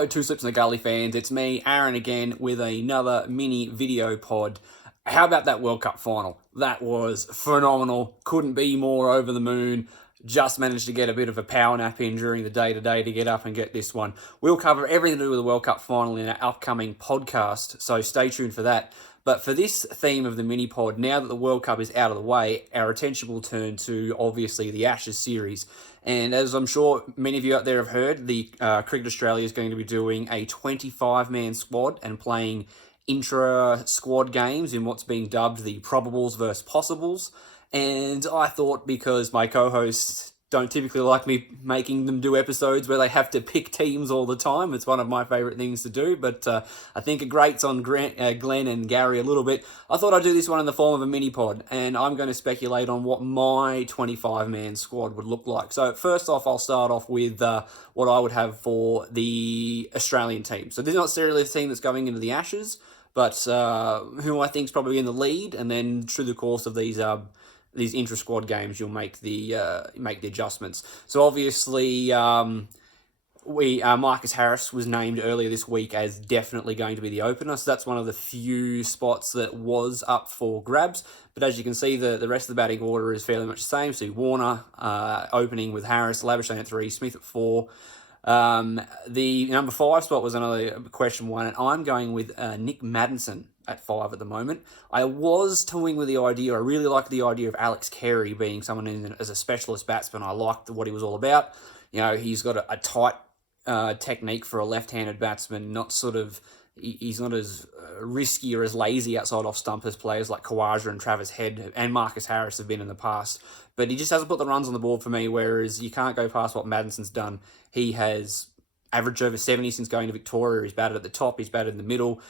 Hello, Two Slips in the Gully fans. It's me, Aaron, again with another mini video pod. How about that World Cup final? That was phenomenal. Couldn't be more over the moon. Just managed to get a bit of a power nap in during the day today to get up and get this one. We'll cover everything to do with the World Cup final in our upcoming podcast, so stay tuned for that. But for this theme of the mini-pod, now that the World Cup is out of the way, our attention will turn to, obviously, the Ashes series. And as I'm sure many of you out there have heard, the Cricket Australia is going to be doing a 25-man squad and playing intra-squad games in what's being dubbed the Probables versus Possibles. And I thought, because my co-hosts don't typically like me making them do episodes where they have to pick teams all the time, it's one of my favourite things to do, but I think it grates on Glenn and Gary a little bit. I thought I'd do this one in the form of a mini-pod, and I'm going to speculate on what my 25-man squad would look like. So first off, I'll start off with what I would have for the Australian team. So this is not necessarily the team that's going into the Ashes, but who I think is probably in the lead, and then through the course of these intra-squad games, you'll make the adjustments. So obviously, Marcus Harris was named earlier this week as definitely going to be the opener. So that's one of the few spots that was up for grabs. But as you can see, the rest of the batting order is fairly much the same. So Warner opening with Harris, Labuschagne at 3, Smith at 4. The number 5 spot was another question one, and I'm going with Nick Maddinson at 5 at the moment. I was toying with the idea, I really like the idea of Alex Carey being someone as a specialist batsman. I liked what he was all about. You know, he's got a tight technique for a left-handed batsman, he's not as risky or as lazy outside off stump as players like Khawaja and Travis Head and Marcus Harris have been in the past. But he just hasn't put the runs on the board for me, whereas you can't go past what Madison's done. He has averaged over 70 since going to Victoria. He's batted at the top, he's batted in the middle.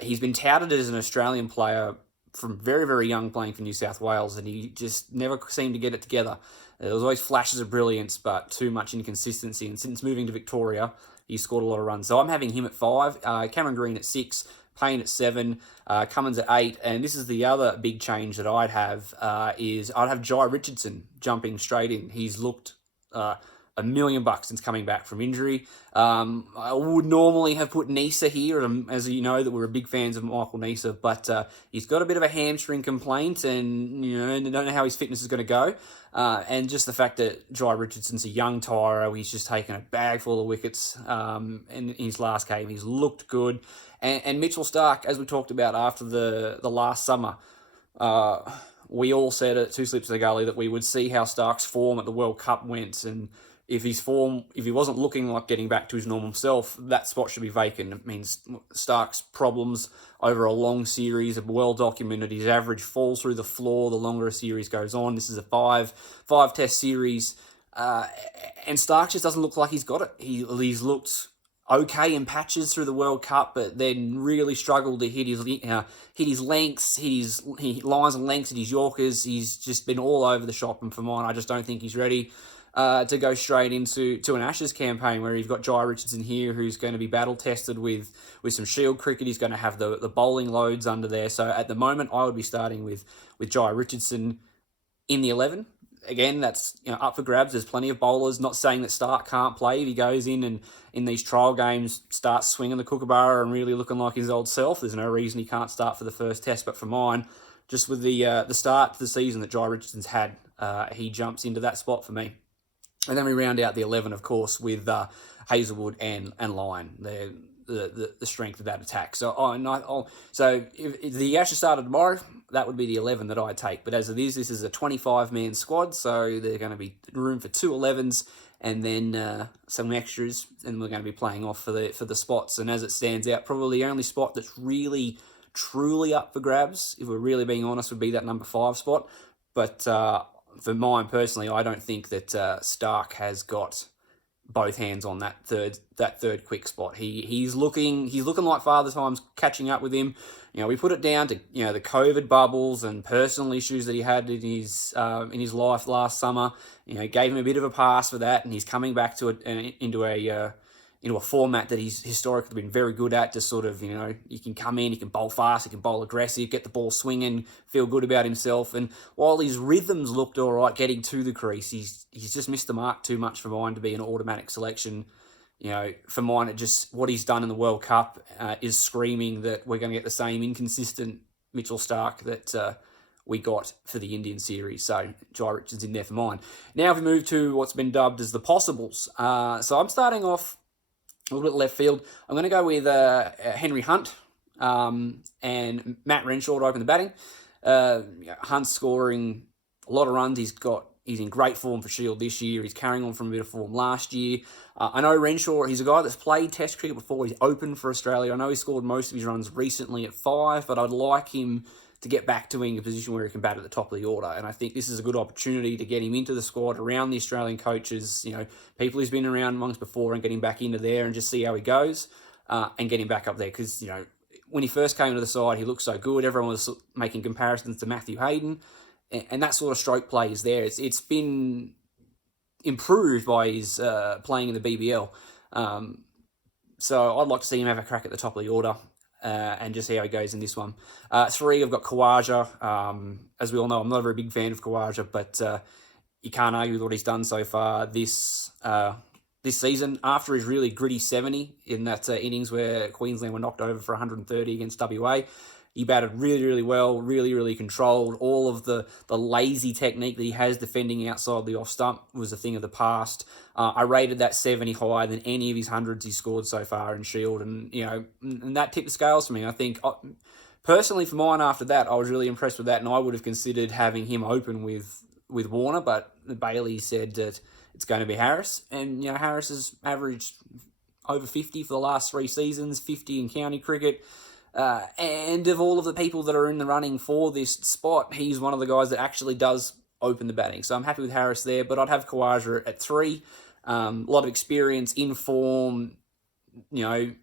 He's been touted as an Australian player from very, very young playing for New South Wales, and he just never seemed to get it together. There was always flashes of brilliance, but too much inconsistency. And since moving to Victoria, he's scored a lot of runs. So I'm having him at 5, Cameron Green at 6, Payne at 7, Cummins at 8. And this is the other big change that I'd have, is I'd have Jai Richardson jumping straight in. He's looked $1 million since coming back from injury. I would normally have put Nisa here, as you know that we're big fans of Michael Nisa, but he's got a bit of a hamstring complaint, and don't know how his fitness is going to go. And just the fact that Jai Richardson's a young tyro, he's just taken a bag full of wickets in his last game. He's looked good. And Mitchell Starc, as we talked about after the last summer, we all said at Two Slips of the Gully that we would see how Starc's form at the World Cup went, and if he wasn't looking like getting back to his normal self, that spot should be vacant. It means Starc's problems over a long series are well documented. His average falls through the floor the longer a series goes on. This is a five-test series, and Starc just doesn't look like he's got it. He's looked okay in patches through the World Cup, but then really struggled to hit his lengths, hit lines and lengths, hit his Yorkers. He's just been all over the shop, and for mine, I just don't think he's ready to go straight into an Ashes campaign where you've got Jai Richardson here, who's going to be battle tested with some Shield cricket. He's going to have the bowling loads under there. So at the moment, I would be starting with Jai Richardson in the 11. Again, that's up for grabs. There's plenty of bowlers. Not saying that Starc can't play if he goes in and in these trial games starts swinging the kookaburra and really looking like his old self. There's no reason he can't start for the first test. But for mine, just with the start to the season that Jai Richardson's had, he jumps into that spot for me. And then we round out the 11, of course, with Hazelwood and Lyon. They're the strength of that attack. So if the Ashes started tomorrow, that would be the 11 that I'd take. But as it is, this is a 25-man squad, so there's going to be room for 2 11s and then some extras, and we're going to be playing off for the spots. And as it stands out, probably the only spot that's really, truly up for grabs, if we're really being honest, would be that number 5 spot. But for mine personally, I don't think that Starc has got both hands on that third quick spot. He's looking like Father Time's catching up with him. We put it down to the COVID bubbles and personal issues that he had in his life last summer. Gave him a bit of a pass for that, and he's coming back to it into a format that he's historically been very good at. Just sort of, you can come in, you can bowl fast, you can bowl aggressive, get the ball swinging, feel good about himself. And while his rhythms looked all right getting to the crease, he's just missed the mark too much for mine to be an automatic selection for mine, it just what he's done in the World Cup is screaming that we're going to get the same inconsistent Mitchell Starc that we got for the Indian series. So Jai Richards in there for mine. Now we move to what's been dubbed as the possibles. So I'm starting off a little bit left field. I'm going to go with Henry Hunt and Matt Renshaw to open the batting. Hunt's scoring a lot of runs. He's in great form for Shield this year. He's carrying on from a bit of form last year. I know Renshaw, he's a guy that's played Test cricket before. He's open for Australia. I know he scored most of his runs recently at 5, but I'd like him to get back to being a position where he can bat at the top of the order. And I think this is a good opportunity to get him into the squad around the Australian coaches, people he's been around amongst before, and get him back into there and just see how he goes and get him back up there. Because, when he first came to the side, he looked so good. Everyone was making comparisons to Matthew Hayden. And that sort of stroke play is there. It's been improved by his playing in the BBL. So I'd like to see him have a crack at the top of the order and just see how he goes in this one. 3, I've got Khawaja. As we all know, I'm not a very big fan of Khawaja, but you can't argue with what he's done so far this season. After his really gritty 70 in that innings where Queensland were knocked over for 130 against WA, he batted really, really well, really, really controlled. All of the lazy technique that he has defending outside the off stump was a thing of the past. I rated that 70 higher than any of his hundreds he scored so far in Shield, and that tipped the scales for me. I think, personally, for mine after that, I was really impressed with that, and I would have considered having him open with Warner, but Bailey said that it's going to be Harris, and Harris has averaged over 50 for the last 3 seasons, 50 in county cricket. And of all of the people that are in the running for this spot, he's one of the guys that actually does open the batting. So I'm happy with Harris there, but I'd have Khawaja at 3. A lot of experience, in form, any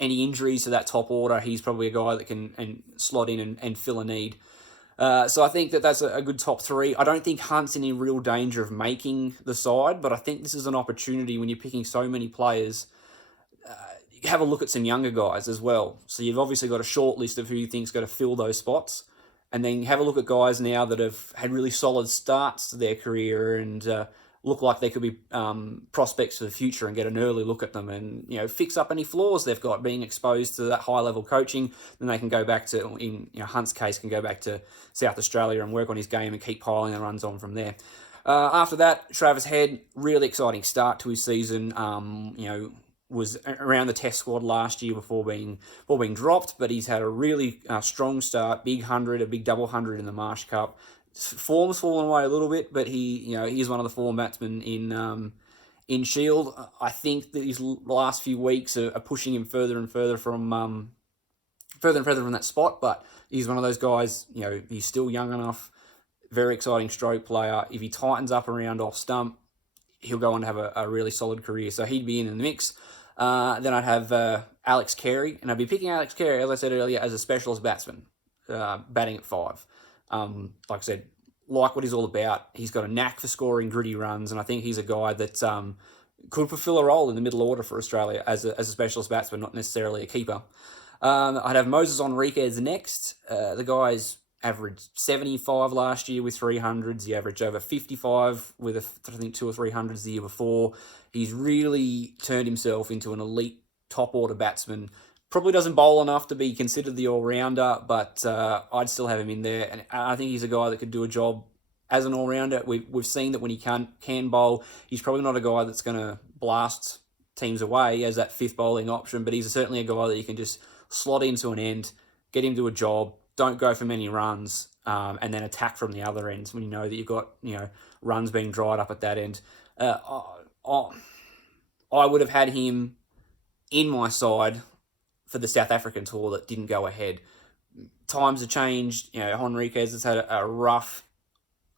injuries to that top order, he's probably a guy that can slot in and fill a need. So I think that's a good top 3. I don't think Hunt's in any real danger of making the side, but I think this is an opportunity when you're picking so many players. Have a look at some younger guys as well. So you've obviously got a short list of who you think's going to fill those spots, and then have a look at guys now that have had really solid starts to their career and look like they could be prospects for the future, and get an early look at them and fix up any flaws they've got being exposed to that high level coaching. Then they can go back to, in Hunt's case, can go back to South Australia and work on his game and keep piling the runs on from there. After that, Travis Head, really exciting start to his season. Was around the Test squad last year before being dropped, but he's had a really strong start, big 100, a big double 100 in the Marsh Cup. Form's fallen away a little bit, but he is one of the form batsmen in Shield. I think that his last few weeks are pushing him further and further from that spot, but he's one of those guys, he's still young enough, very exciting stroke player. If he tightens up around off stump, he'll go on to have a really solid career. So he'd be in the mix. Then I'd have Alex Carey, and I'd be picking Alex Carey, as I said earlier, as a specialist batsman, batting at 5. Like I said, like what he's all about. He's got a knack for scoring gritty runs, and I think he's a guy that could fulfill a role in the middle order for Australia as a specialist batsman, not necessarily a keeper. I'd have Moses Enriquez next. The guy's averaged 75 last year with 300s. He averaged over 55 with, I think, 2 or 300s the year before. He's really turned himself into an elite top order batsman. Probably doesn't bowl enough to be considered the all-rounder, but I'd still have him in there. And I think he's a guy that could do a job as an all-rounder. We've seen that when he can bowl, he's probably not a guy that's going to blast teams away as that 5th bowling option, but he's certainly a guy that you can just slot into an end, get him to a job, don't go for many runs, and then attack from the other ends when you know that you've got runs being dried up at that end. I would have had him in my side for the South African tour that didn't go ahead. Times have changed. Henriquez has had a rough,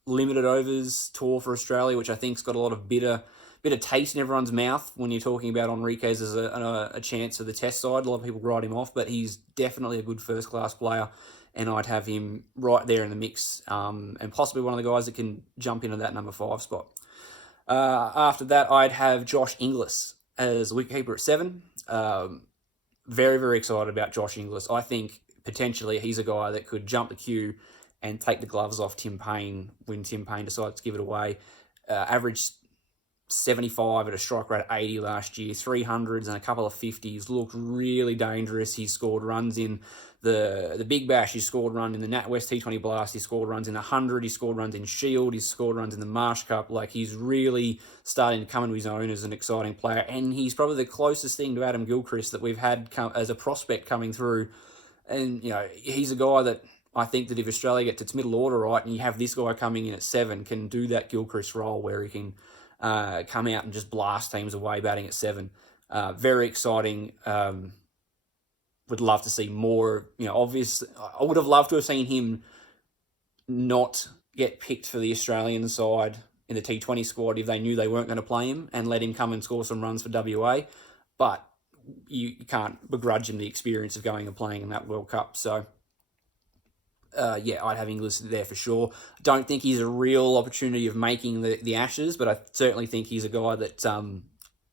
limited overs tour for Australia, which I think's got a lot of bitter taste in everyone's mouth when you're talking about Enriquez as a chance for the Test side. A lot of people write him off, but he's definitely a good first-class player, and I'd have him right there in the mix, and possibly one of the guys that can jump into that number 5 spot. After that, I'd have Josh Inglis as wicketkeeper at 7. Very, very excited about Josh Inglis. I think potentially he's a guy that could jump the queue and take the gloves off Tim Payne when Tim Payne decides to give it away. Averaged 75 at a strike rate 80 last year, 300s and a couple of 50s, looked really dangerous. He scored runs in the Big Bash, he scored run in the NatWest T20 Blast, he scored runs in the 100, he scored runs in Shield, he scored runs in the Marsh Cup. Like, he's really starting to come into his own as an exciting player, and he's probably the closest thing to Adam Gilchrist that we've had as a prospect coming through. And, he's a guy that I think that if Australia gets its middle order right, and you have this guy coming in at 7, can do that Gilchrist role where he can come out and just blast teams away batting at 7. Very exciting. Would love to see more. Obvious. I would have loved to have seen him not get picked for the Australian side in the T20 squad if they knew they weren't going to play him, and let him come and score some runs for WA. But you can't begrudge him the experience of going and playing in that World Cup. So, I'd have him listed there for sure. Don't think he's a real opportunity of making the Ashes, but I certainly think he's a guy that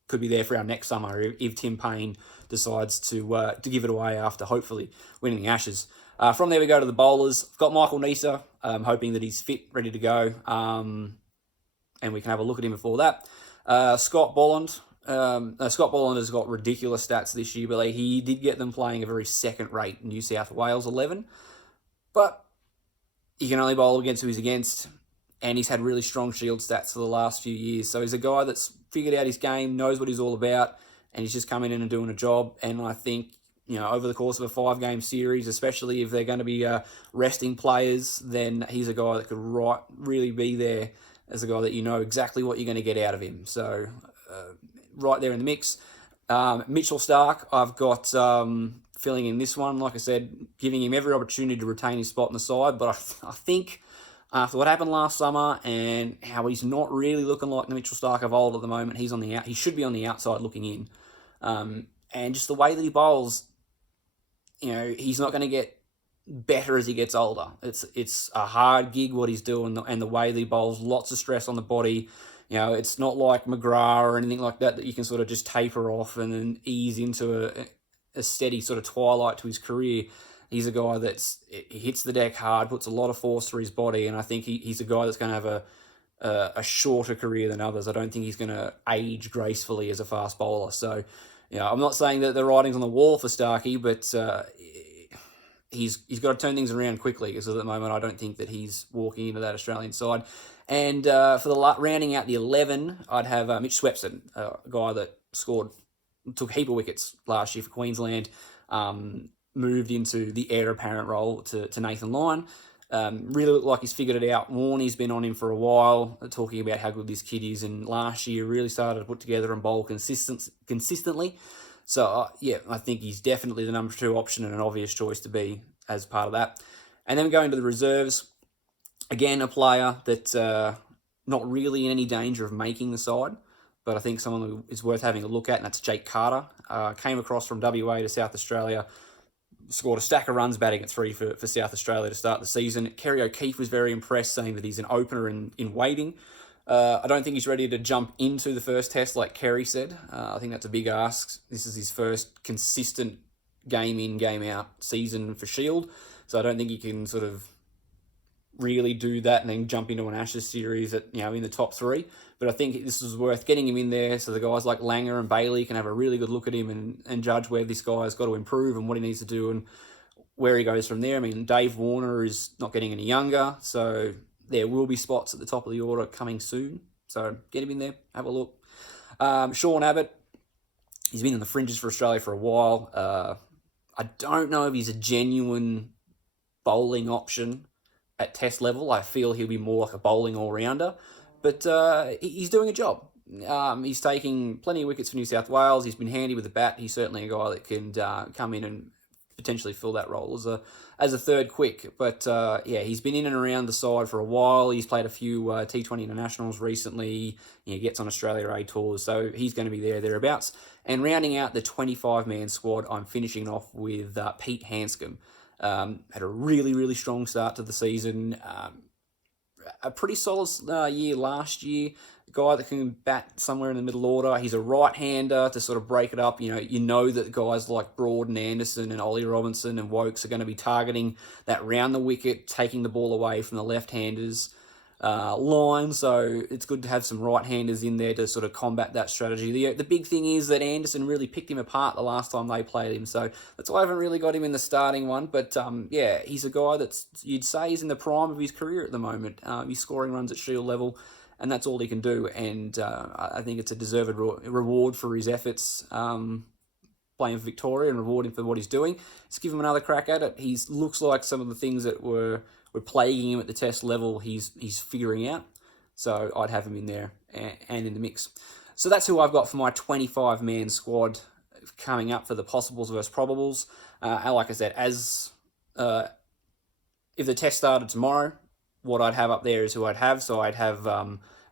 could be there for our next summer if Tim Payne decides to give it away after hopefully winning the Ashes. From there we go to the bowlers. I've got Michael Neser, hoping that he's fit, ready to go, and we can have a look at him before that. Scott Bolland. Scott Bolland has got ridiculous stats this year, but he did get them playing a very second-rate New South Wales 11. But he can only bowl against who he's against, and he's had really strong Shield stats for the last few years. So he's a guy that's figured out his game, knows what he's all about, and he's just coming in and doing a job. And I think, over the course of a 5-game series, especially if they're going to be resting players, then he's a guy that could really be there as a guy that exactly what you're going to get out of him. So right there in the mix. Mitchell Starc, I've got filling in this one. Like I said, giving him every opportunity to retain his spot in the side, but I think after what happened last summer and how he's not really looking like the Mitchell Starc of old at the moment, he's on the he should be on the outside looking in. And just the way that he bowls, he's not going to get better as he gets older. It's a hard gig what he's doing, and the way that he bowls, lots of stress on the body. It's not like McGrath or anything like that you can sort of just taper off and then ease into a steady sort of twilight to his career. He's a guy he hits the deck hard, puts a lot of force through his body, and I think he's a guy that's going to have a shorter career than others. I don't think he's going to age gracefully as a fast bowler. So, I'm not saying that the writing's on the wall for Starkey, but he's got to turn things around quickly, because at the moment I don't think that he's walking into that Australian side. And for the rounding out the 11, I'd have Mitch Swepson, a guy that took a heap of wickets last year for Queensland, moved into the heir apparent role to Nathan Lyon. Really looked like he's figured it out. Warney's been on him for a while, talking about how good this kid is, and last year really started to put together and bowl consistently. So, I think he's definitely the number 2 option and an obvious choice to be as part of that. And then going to the reserves, again, a player that's not really in any danger of making the side, but I think someone who is worth having a look at, and that's Jake Carter. Came across from WA to South Australia, scored a stack of runs batting at 3 for South Australia to start the season. Kerry O'Keefe was very impressed, saying that he's an opener in waiting. I don't think he's ready to jump into the first test like Kerry said. I think that's a big ask. This is his first consistent game in, game out season for Shield, so I don't think he can sort of really do that and then jump into an Ashes series at in the top 3. But I think this is worth getting him in there so the guys like Langer and Bailey can have a really good look at him and judge where this guy's got to improve and what he needs to do and where he goes from there. I mean, Dave Warner is not getting any younger, so there will be spots at the top of the order coming soon. So get him in there, have a look. Sean Abbott, he's been in the fringes for Australia for a while. I don't know if he's a genuine bowling option at test level. I feel he'll be more like a bowling all-rounder, but he's doing a job. He's taking plenty of wickets for New South Wales. He's been handy with the bat. He's certainly a guy that can come in and potentially fill that role as a third quick. But he's been in and around the side for a while. He's played a few T20 internationals recently. He gets on Australia A tours, so he's going to be thereabouts. And rounding out the 25-man squad, I'm finishing off with Pete Hanscom. Had a really, really strong start to the season. A pretty solid year last year. A guy that can bat somewhere in the middle order. He's a right-hander to sort of break it up. You know that guys like Broad and Anderson and Ollie Robinson and Wokes are going to be targeting that round the wicket, taking the ball away from the left-handers. line, so it's good to have some right-handers in there to sort of combat that strategy. The big thing is that Anderson really picked him apart the last time they played him, so that's why I haven't really got him in the starting one. But yeah, he's a guy that's, you'd say, he's in the prime of his career at the moment. He's scoring runs at Shield level, and that's all he can do, and I think it's a deserved reward for his efforts playing for Victoria, and reward him for what he's doing. Let's give him another crack at it. He looks like some of the things that were plaguing him at the test level, he's figuring out. So I'd have him in there and in the mix. So that's who I've got for my 25-man squad coming up for the possibles versus probables. And like I said, as if the test started tomorrow, what I'd have up there is who I'd have. So I'd have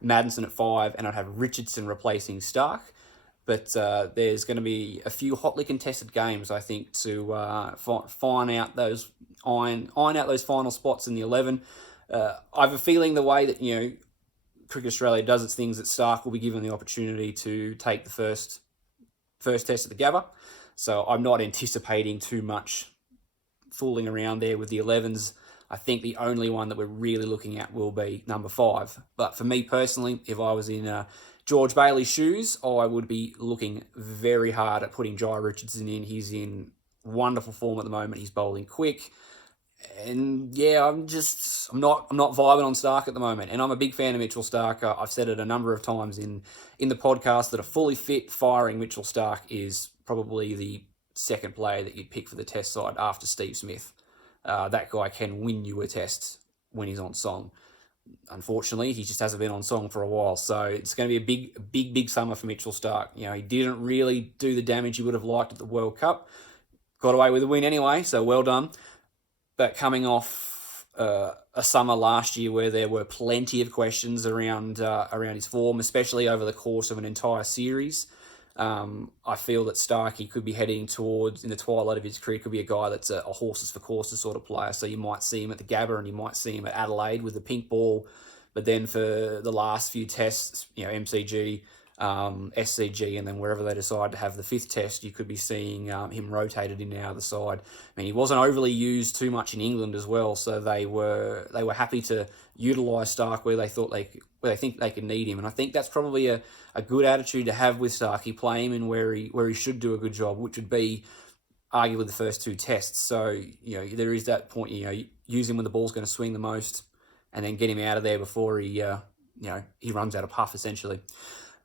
Maddinson at 5, and I'd have Richardson replacing Stark. But there's going to be a few hotly contested games, I think, to iron out those final spots in the 11. I have a feeling the way that Cricket Australia does its things, that Stark will be given the opportunity to take the first test at the Gabba. So I'm not anticipating too much fooling around there with the 11s. I think the only one that we're really looking at will be number 5. But for me personally, if I was in George Bailey's shoes, I would be looking very hard at putting Jai Richardson in. He's in wonderful form at the moment. He's bowling quick. And yeah, I'm not vibing on Stark at the moment. And I'm a big fan of Mitchell Stark. I've said it a number of times in the podcast that a fully fit, firing Mitchell Stark is probably the second player that you'd pick for the test side after Steve Smith. That guy can win you a test when he's on song. Unfortunately, he just hasn't been on song for a while, so it's going to be a big summer for Mitchell Stark. He didn't really do the damage he would have liked at the World Cup. Got away with a win anyway, so well done. But coming off a summer last year where there were plenty of questions around his form, especially over the course of an entire series, I feel that Starkey could be heading towards, in the twilight of his career, could be a guy that's a horses for courses sort of player. So you might see him at the Gabba, and you might see him at Adelaide with the pink ball. But then for the last few tests, MCG, SCG, and then wherever they decide to have the 5th test, you could be seeing him rotated in the other side. I mean, he wasn't overly used too much in England as well, so they were happy to utilise Stark where they think they can need him, and I think that's probably a good attitude to have with Stark. You play him in where he should do a good job, which would be arguably the first 2 tests. So there is that point. Use him when the ball's going to swing the most, and then get him out of there before he runs out of puff essentially.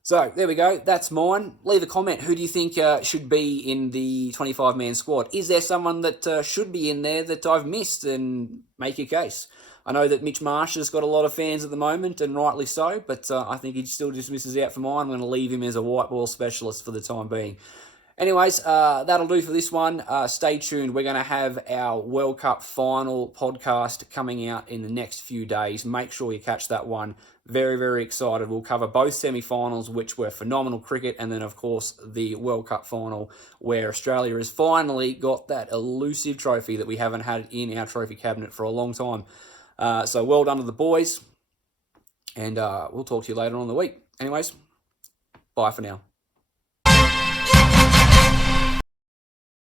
So there we go. That's mine. Leave a comment. Who do you think should be in the 25-man squad? Is there someone that should be in there that I've missed? And make your case. I know that Mitch Marsh has got a lot of fans at the moment, and rightly so, but I think he still just misses out for mine. I'm going to leave him as a white ball specialist for the time being. Anyways, that'll do for this one. Stay tuned. We're going to have our World Cup final podcast coming out in the next few days. Make sure you catch that one. Very, very excited. We'll cover both semi-finals, which were phenomenal cricket, and then, of course, the World Cup final, where Australia has finally got that elusive trophy that we haven't had in our trophy cabinet for a long time. So well done to the boys, and we'll talk to you later on in the week. Anyways, bye for now.